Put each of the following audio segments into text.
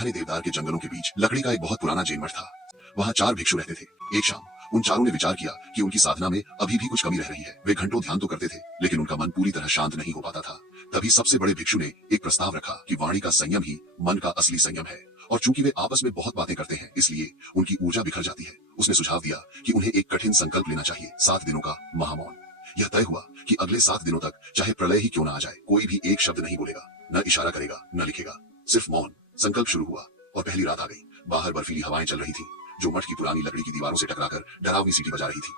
घने देवदार के जंगलों के बीच लकड़ी का एक बहुत पुराना जैन मठ था। वहाँ 4 भिक्षु रहते थे। एक शाम उन चारों ने विचार किया कि उनकी साधना में अभी भी कुछ कमी रह रही है। वे घंटों ध्यान तो करते थे, लेकिन उनका मन पूरी तरह शांत नहीं हो पाता था। तभी सबसे बड़े भिक्षु ने एक प्रस्ताव रखा कि वाणी का संयम ही मन का असली संयम है, और चूंकि वे आपस में बहुत बातें करते हैं, इसलिए उनकी ऊर्जा बिखर जाती है। उसने सुझाव दिया कि उन्हें एक कठिन संकल्प लेना चाहिए, 7 दिनों का महामौन। यह तय हुआ कि अगले 7 दिनों तक चाहे प्रलय ही क्यों न आ जाए, कोई भी एक शब्द नहीं बोलेगा, न इशारा करेगा, न लिखेगा, सिर्फ मौन। संकल्प शुरू हुआ और पहली रात आ गई। बाहर बर्फीली हवाएं चल रही थी, जो मठ की पुरानी लकड़ी की दीवारों से टकराकर डरावनी सीटी बजा रही थी।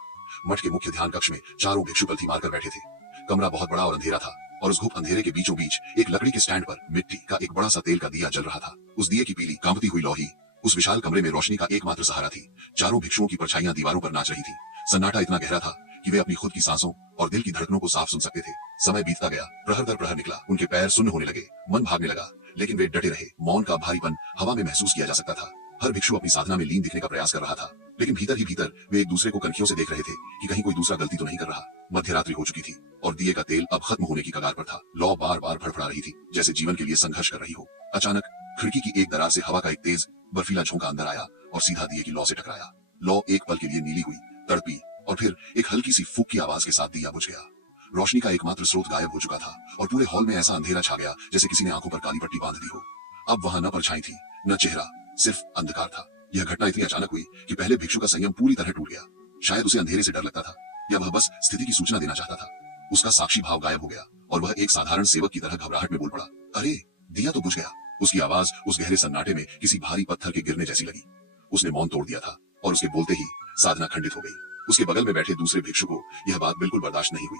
मठ के मुख्य ध्यान कक्ष में चारों भिक्षु पलथी मारकर बैठे थे। कमरा बहुत बड़ा और अंधेरा था, और उस घुप अंधेरे के बीचों बीच एक लकड़ी के स्टैंड पर मिट्टी का एक बड़ा सा तेल का दिया जल रहा था। उस दिए की पीली कांपती हुई लौही उस विशाल कमरे में रोशनी का एकमात्र सहारा थी। चारों भिक्षुओं की परछाइयां दीवारों पर नाच रही थी। सन्नाटा इतना गहरा था कि वे अपनी खुद की सांसों और दिल की धड़कनों को साफ सुन सकते थे। समय बीतता गया, प्रहर दर प्रहर निकला, उनके पैर सुन्न होने लगे, मन भागने लगा, लेकिन वे डटे रहे। मौन का भारीपन हवा में महसूस किया जा सकता था। हर भिक्षु अपनी साधना में लीन दिखने का प्रयास कर रहा था, लेकिन भीतर ही भीतर वे एक दूसरे को कनखियों से देख रहे थे कि कहीं कोई दूसरा गलती तो नहीं कर रहा। मध्यरात्रि हो चुकी थी और दिए का तेल अब खत्म होने की कगार पर था। लौ बार बार फड़फड़ा रही थी, जैसे जीवन के लिए संघर्ष कर रही हो। अचानक खिड़की की एक दरार से हवा का एक तेज बर्फीला झोंका अंदर आया और सीधा दिए की लौ से टकराया। लौ एक पल के लिए नीली हुई, तड़पी, और फिर एक हल्की सी फूंक की आवाज के साथ दिया बुझ गया। रोशनी का एकमात्र स्रोत गायब हो चुका था और पूरे हॉल में ऐसा अंधेरा छा गया जैसे किसी ने आंखों पर काली पट्टी बांध दी हो। अब वहां न परछाई थी, न चेहरा, सिर्फ अंधकार था। यह घटना इतनी अचानक हुई कि पहले भिक्षु का संयम पूरी तरह टूट गया। शायद उसे अंधेरे से डर लगता था, या वह बस स्थिति की सूचना देना चाहता था। उसका साक्षी भाव गायब हो गया और वह एक साधारण सेवक की तरह घबराहट में बोल पड़ा, अरे दिया तो बुझ गया। उसकी आवाज उस गहरे सन्नाटे में किसी भारी पत्थर के गिरने जैसी लगी। उसने मौन तोड़ दिया था और उसके बोलते ही साधना खंडित हो गई। उसके बगल में बैठे दूसरे भिक्षु को यह बात बिल्कुल बर्दाश्त नहीं हुई।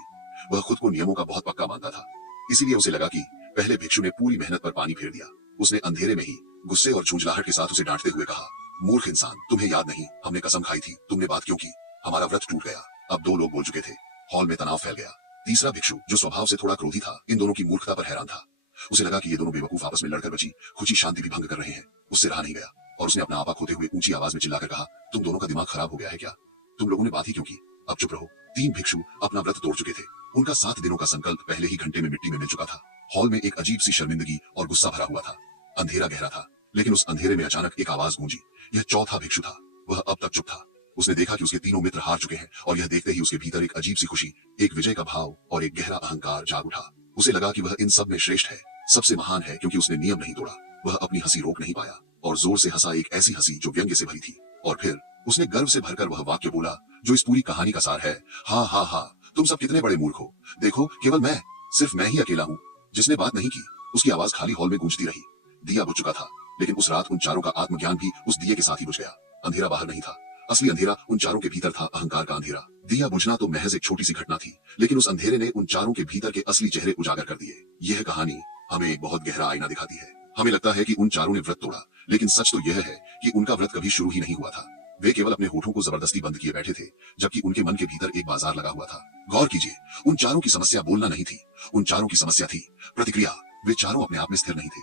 वह खुद को नियमों का बहुत पक्का मानता था, इसीलिए उसे लगा कि पहले भिक्षु ने पूरी मेहनत पर पानी फेर दिया। उसने अंधेरे में ही गुस्से और झुंझलाहट के साथ उसे डांटते हुए कहा, मूर्ख इंसान, तुम्हें याद नहीं, हमने कसम खाई थी, तुमने बात क्यों की? हमारा व्रत टूट गया। अब 2 लोग बोल चुके थे। हॉल में तनाव फैल गया। तीसरा भिक्षु, जो स्वभाव से थोड़ा क्रोधी था, इन दोनों की मूर्खता पर हैरान था। उसे लगा कि ये दोनों बेवकूफ आपस में लड़कर बची खुशी शांति भी भंग कर रहे हैं। उससे रहा नहीं गया और उसने अपना आपा खोते हुए ऊंची आवाज में चिल्लाकर कहा, तुम दोनों का दिमाग खराब हो गया है क्या? तुम लोगों ने बात ही क्यों की? अब चुप रहो। 3 भिक्षु अपना व्रत तोड़ चुके थे। उनका 7 दिनों का संकल्प पहले ही घंटे में मिट्टी में मिल चुका था। हॉल में एक अजीब सी शर्मिंदगी और गुस्सा भरा हुआ था। अंधेरा गहरा था, लेकिन उस अंधेरे में अचानक एक आवाज गूंजी। यह चौथा भिक्षु था। वह अब तक चुप था। उसने देखा कि उसके तीनों मित्र हार चुके हैं, और यह देखते ही उसके भीतर एक अजीब सी खुशी, एक विजय का भाव और एक गहरा अहंकार जाग उठा। उसे लगा कि वह इन सब में श्रेष्ठ है, सबसे महान है, क्योंकि उसने नियम नहीं तोड़ा। वह अपनी हंसी रोक नहीं पाया और जोर से हंसा, एक ऐसी हंसी जो व्यंग्य से भरी थी। और फिर उसने गर्व से भरकर वह वाक्य बोला जो इस पूरी कहानी का सार है, हाँ हाँ हाँ, तुम सब कितने बड़े मूर्ख हो। देखो, केवल मैं, सिर्फ मैं ही अकेला हूँ जिसने बात नहीं की। उसकी आवाज खाली हॉल में गूंजती रही। दिया बुझ चुका था, लेकिन उस रात उन चारों का आत्मज्ञान भी उस दिए के साथ ही बुझ गया। अंधेरा बाहर नहीं था, असली अंधेरा उन चारों के भीतर था, अहंकार का अंधेरा। दिया बुझना तो महज एक छोटी सी घटना थी, लेकिन उस अंधेरे ने उन चारों के भीतर के असली चेहरे उजागर कर दिए। यह कहानी हमें एक बहुत गहरा आईना दिखाती है। हमें लगता है कि उन चारों ने व्रत तोड़ा, लेकिन सच तो यह है कि उनका व्रत कभी शुरू ही नहीं हुआ था। वे केवल अपने होठों को जबरदस्ती बंद किए बैठे थे, जबकि उनके मन के भीतर एक बाजार लगा हुआ था। गौर कीजिए, उन चारों की समस्या बोलना नहीं थी, उन चारों की समस्या थी प्रतिक्रिया। वे चारों अपने आप में स्थिर नहीं थे,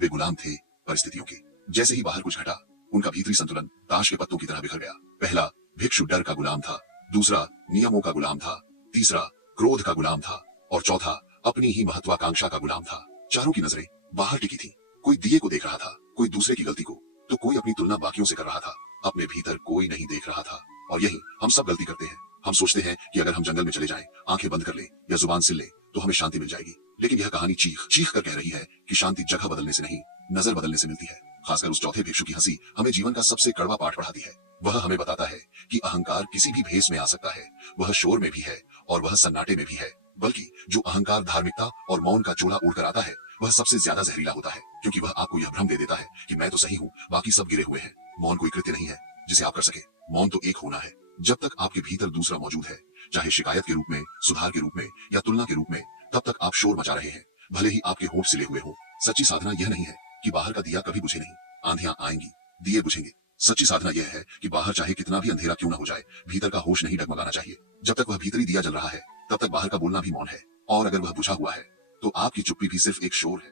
वे गुलाम थे परिस्थितियों के। जैसे ही बाहर कुछ घटा, उनका भीतरी संतुलन ताश के पत्तों की तरह बिखर गया। पहला भिक्षु डर का गुलाम था, दूसरा नियमों का गुलाम था, तीसरा क्रोध का गुलाम था, और चौथा अपनी ही महत्वाकांक्षा का गुलाम था। चारों की नजरें बाहर टिकी थी। कोई दिए को देख रहा था, कोई दूसरे की गलती को, तो कोई अपनी तुलना बाकियों से कर रहा था। अपने भीतर कोई नहीं देख रहा था। और यही हम सब गलती करते हैं। हम सोचते हैं कि अगर हम जंगल में चले जाएं, आंखें बंद कर ले या जुबान सिल ले, तो हमें शांति मिल जाएगी। लेकिन यह कहानी चीख चीख कर कह रही है कि शांति जगह बदलने से नहीं, नजर बदलने से मिलती है। खासकर उस चौथे भिक्षु की हंसी हमें जीवन का सबसे कड़वा पाठ पढ़ाती है। वह हमें बताता है कि अहंकार किसी भी भेष में आ सकता है। वह शोर में भी है और वह सन्नाटे में भी है, बल्कि जो अहंकार धार्मिकता और मौन का चोला ओढ़कर आता है, वह सबसे ज्यादा जहरीला होता है, क्योंकि वह आपको यह भ्रम दे देता है कि मैं तो सही हूँ, बाकी सब गिरे हुए हैं। मौन कोई कृत्य नहीं है जिसे आप कर सके। मौन तो एक होना है। जब तक आपके भीतर दूसरा मौजूद है, चाहे शिकायत के रूप में, सुधार के रूप में या तुलना के रूप में, तब तक आप शोर मचा रहे हैं, भले ही आपके होठ सिले हुए हो। सच्ची साधना यह नहीं है कि बाहर का दिया कभी बुझे नहीं। आंधियां आएंगी, दिए बुझेंगे। सच्ची साधना यह है कि बाहर चाहे कितना भी अंधेरा क्यों न हो जाए, भीतर का होश नहीं डगमगाना चाहिए। जब तक वह भीतरी दिया जल रहा है, तब तक बाहर का बोलना भी मौन है। और अगर वह बुझा हुआ है, तो आपकी चुप्पी भी सिर्फ एक शोर है।